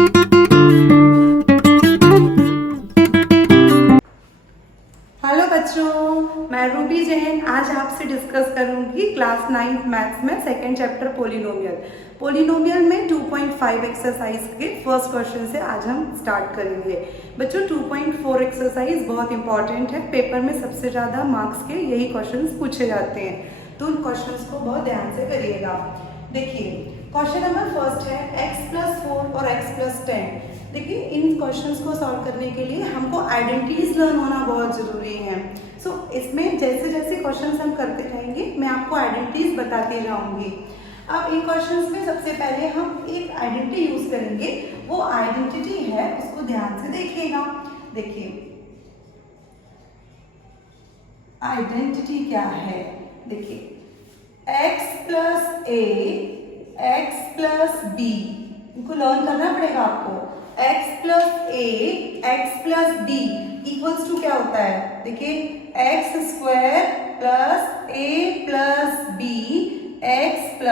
Hello बच्चों, मैं Ruby Jain आज आपसे डिस्कस करूंगी क्लास 9th मैथ्स में सेकंड चैप्टर पोलिनोमियल। पोलिनोमियल में 2.5 एक्सरसाइज के फर्स्ट क्वेश्चन से आज हम स्टार्ट करेंगे। बच्चों 2.4 एक्सरसाइज बहुत इंपॉर्टेंट है, पेपर में सबसे ज़्यादा मार्क्स के यही क्वेश्चंस पूछे जाते हैं, तो उन क्वेश्चंस को बहुत ध्यान से करिएगा। देखिए क्वेश्चन नंबर फर्स्ट है x+4 और x+10। देखिए इन क्वेश्चंस को सॉल्व करने के लिए हमको आइडेंटिटीज लर्न होना बहुत जरूरी है। सो इसमें जैसे जैसे क्वेश्चंस हम करते जाएंगे मैं आपको आइडेंटिटीज बताती जाऊंगी। अब इन क्वेश्चंस में सबसे पहले हम एक आइडेंटिटी यूज करेंगे, वो आइडेंटिटी है उसको ध्यान से देखिएगा। देखिए आइडेंटिटी क्या है, देखिए x+a x+b, इनको लर्न करना पड़ेगा आपको। x+a x+b इक्वल्स टू क्या होता है, देखिए x² + a + b x +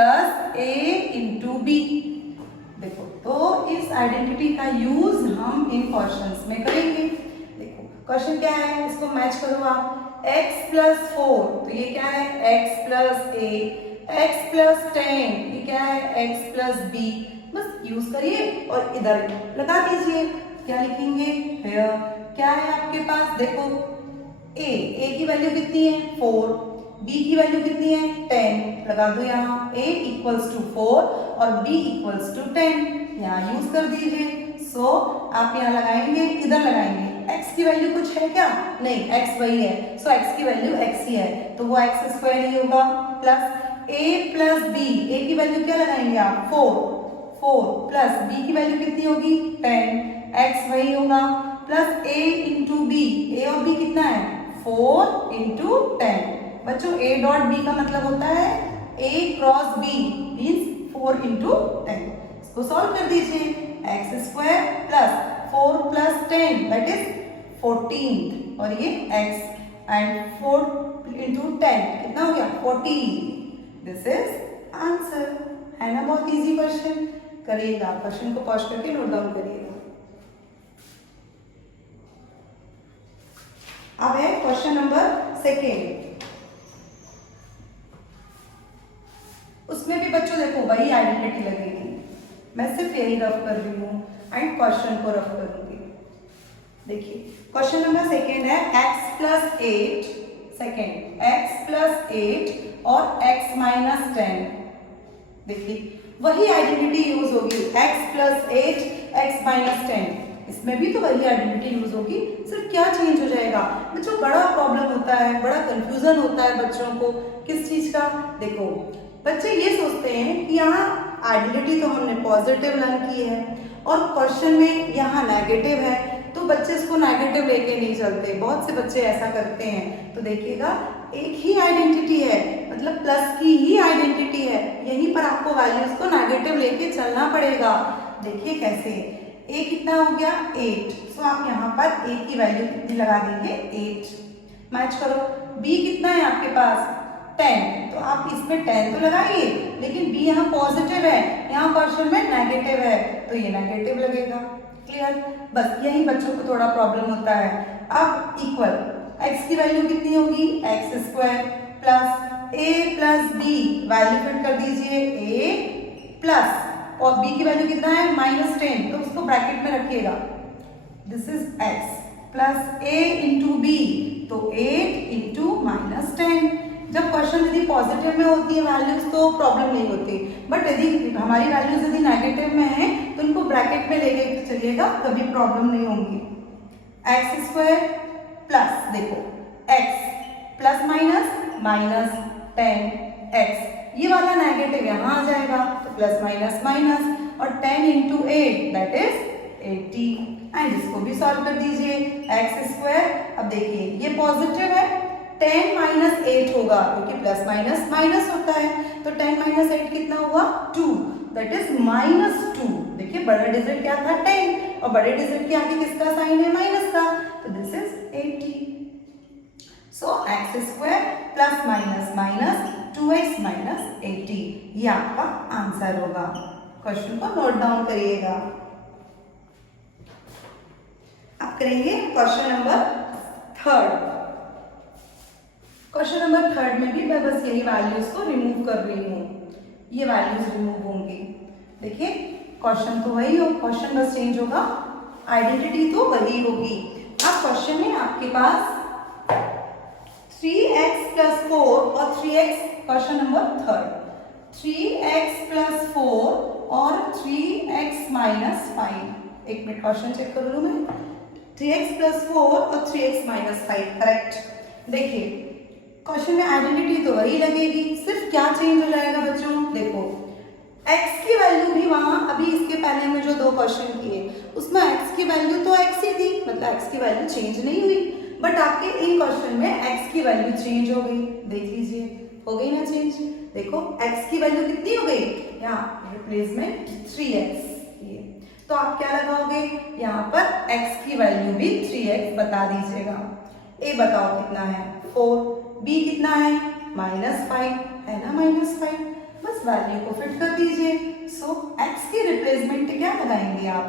a × b। देखो तो इस आइडेंटिटी का यूज हम इन क्वेश्चंस में करेंगे। देखो क्वेश्चन क्या है, इसको मैच करो आप। x+4 तो ये क्या है x+a, x+10 ये क्या है x+b। बस यूज करिए और इधर लगा दीजिए। क्या लिखेंगे हियर, क्या है आपके पास, देखो a की वैल्यू कितनी है 4, b की वैल्यू कितनी है 10, लगा दो यहाँ a = 4 और b = 10, यहाँ यूज कर दीजिए। सो आप यहाँ लगाएंगे, इधर लगाएंगे, x की वैल्यू कुछ है क्या, नहीं x वही है, सो x की वैल्यू x ही है तो वो x² ही होगा, प्लस a + b, a की वैल्यू क्या लगाएंगे आप 4 प्लस b की वैल्यू कितनी होगी 10, x वही होगा, प्लस a × b, a और b कितना है 4 × 10। बच्चों a डॉट b का मतलब होता है a क्रॉस b मीन्स 4 × 10। इसको सॉल्व कर दीजिए, x² + 4 + 10 दैट इज 14 और ये x एंड 4 × 10 कितना हो गया 40। दिस इज आंसर, है ना, बहुत इजी क्वेश्चन। करिएगा, क्वेश्चन को पॉज करके नोट डाउन करिएगा। अब है क्वेश्चन नंबर सेकेंड, उसमें भी बच्चों देखो वही आइडेंटिटी लगेगी, मैं सिर्फ यही रफ कर रही हूँ एंड क्वेश्चन को रफ करूंगी। देखिए क्वेश्चन नंबर सेकेंड है x+8, सेकेंड x+8 और x-10। देखिए वही आइडेंटिटी यूज होगी, x+8 x-10, इसमें भी तो वही आइडेंटिटी यूज होगी, सिर्फ क्या चेंज हो जाएगा। बच्चों बड़ा प्रॉब्लम होता है, बड़ा कंफ्यूजन होता है बच्चों को किस चीज का। देखो बच्चे ये सोचते हैं कि यहाँ आइडेंटिटी तो हमने पॉजिटिव लर्न की है और क्वेश्चन में यहाँ नेगेटिव है, तो बच्चे इसको नेगेटिव लेके नहीं चलते, बहुत से बच्चे ऐसा करते हैं। तो देखिएगा एक ही आइडेंटिटी है, मतलब प्लस की ही आइडेंटिटी है, यहीं पर आपको वैल्यूज को नेगेटिव लेके चलना पड़ेगा। देखिए कैसे, a कितना हो गया 8, सो आप यहाँ पर a की वैल्यू कितनी लगा देंगे 8, मैच करो। b कितना है आपके पास 10, तो आप इसमें 10 तो लगाइए, लेकिन b यहाँ पॉजिटिव है, यहाँ क्वेश्चन में नेगेटिव है, तो ये नेगेटिव लगेगा। क्लियर, बस यही बच्चों को थोड़ा प्रॉब्लम होता है। अब इक्वल x की वैल्यू कितनी होगी x² plus a + b, value fit कर दीजिए a प्लस और b की वैल्यू कितना है -10, तो उसको ब्रैकेट में रखिएगा। This is x plus a × b, तो 8 × -10। जब क्वेश्चन यदि पॉजिटिव में होती है वैल्यूज तो प्रॉब्लम नहीं होती, बट यदि हमारी वैल्यूज यदि नेगेटिव में है तो इनको ब्रैकेट में लेके चलिएगा, कभी प्रॉब्लम नहीं होगी। x² प्लस, देखो x प्लस माइनस -10x, ये वाला नेगेटिव यहाँ आ जाएगा तो प्लस माइनस और 10 × 8 दैट इज 80, एंड इसको भी सॉल्व कर दीजिए। x², अब देखिए ये पॉजिटिव है, 10 - 8 होगा क्योंकि प्लस माइनस होता है, तो 10 - 8 कितना हुआ 2, दैट इज -2। देखिए बड़ा डिजिट क्या था 10 और बड़े डिजिट के आगे किसका साइन है माइनस का, तो this is 80। So x² plus minus 2x - 80, ये आपका आंसर होगा। क्वेश्चन को नोट डाउन करिएगा। करेंगे question number third. Question number third में भी मैं बस यही वैल्यूज को रिमूव कर रही हूँ, ये वैल्यूज रिमूव होंगी। देखिए क्वेश्चन तो वही हो, क्वेश्चन बस चेंज होगा, आइडेंटिटी तो वही होगी। अब क्वेश्चन है आपके पास 3x plus 4 और 3x, question number third, 3x plus 4 और 3x minus 5। एक मिनट क्वेश्चन चेक कर लूं मैं। 3x plus 4 और 3x minus 5 करेक्ट। देखिए क्वेश्चन में आइडेंटिटी तो वही लगेगी, सिर्फ क्या चेंज हो जाएगा बच्चों, देखो x की वैल्यू भी वहां अभी इसके पहले में जो दो क्वेश्चन किए उसमें x की वैल्यू तो x ही थी, मतलब x की वैल्यू चेंज नहीं हुई, बट आपके इन क्वेश्चन में x की वैल्यू चेंज हो गई। देख लीजिए हो गई ना चेंज, देखो x की वैल्यू कितनी हो गई, यहाँ रिप्लेसमेंट 3x, ये तो आप क्या लगाओगे, यहाँ पर x की वैल्यू भी 3x बता दीजिएगा। a बताओ कितना है 4, b कितना है -5 है ना, -5, बस वैल्यू को फिट कर दीजिए। सो x की रिप्लेसमेंट क्या लगाएंगे आप,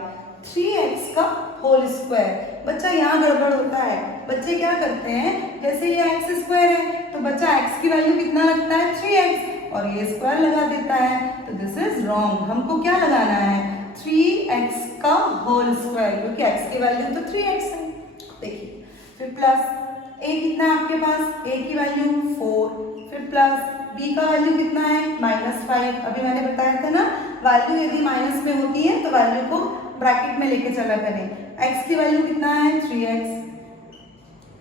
3x का होल स्क्वायर। बच्चा यहाँ गड़बड़ होता है, बच्चे क्या करते हैं, जैसे ये x स्क्वायर है तो बच्चा x की वैल्यू कितना लगता है 3x और ये स्क्वायर लगा देता है, तो दिस इज रॉन्ग। हमको क्या लगाना है 3x का होल स्क्वायर, क्योंकि x की वैल्यू तो 3x है। देखिए फिर प्लस a कितना है आपके पास, a की वैल्यू 4, फिर प्लस b का वैल्यू कितना है -5। अभी मैंने बताया था ना, वैल्यू यदि माइनस में होती है तो वैल्यू को ब्रैकेट में लेके चला करें। x की वैल्यू कितना है 3x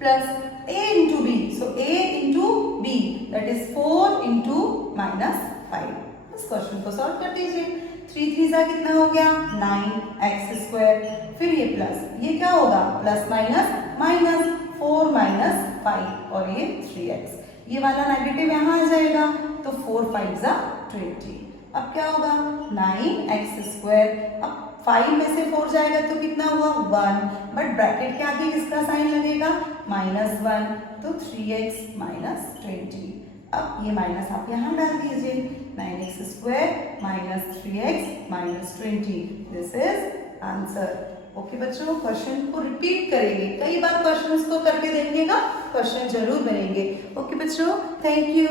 plus a into B, so a into B that is 4 into -5। इस क्वेश्चन को सॉल्व कर दीजिए। 3 3 जा कितना हो गया 9x स्क्वायर, फिर ये प्लस, ये क्या होगा प्लस माइनस माइनस 4 -5 और ये 3x, ये वाला नेगेटिव यहाँ आ जाएगा तो 4 5 जा 20। अब क्या होगा 9x स्क्वायर, अब 5 में से 4 जाएगा तो कितना हुआ 1, बट ब्रैकेट के आगे किसका साइन लगेगा -1, तो 3x -20। अब ये माइनस आप यहाँ डाल दीजिए, 9x square -3x -20, this is answer. Okay बच्चों, क्वेश्चन को रिपीट करेंगे, कई बार क्वेश्चन को करके देखिएगा, क्वेश्चन जरूर बनेंगे। ओके बच्चों, थैंक यू।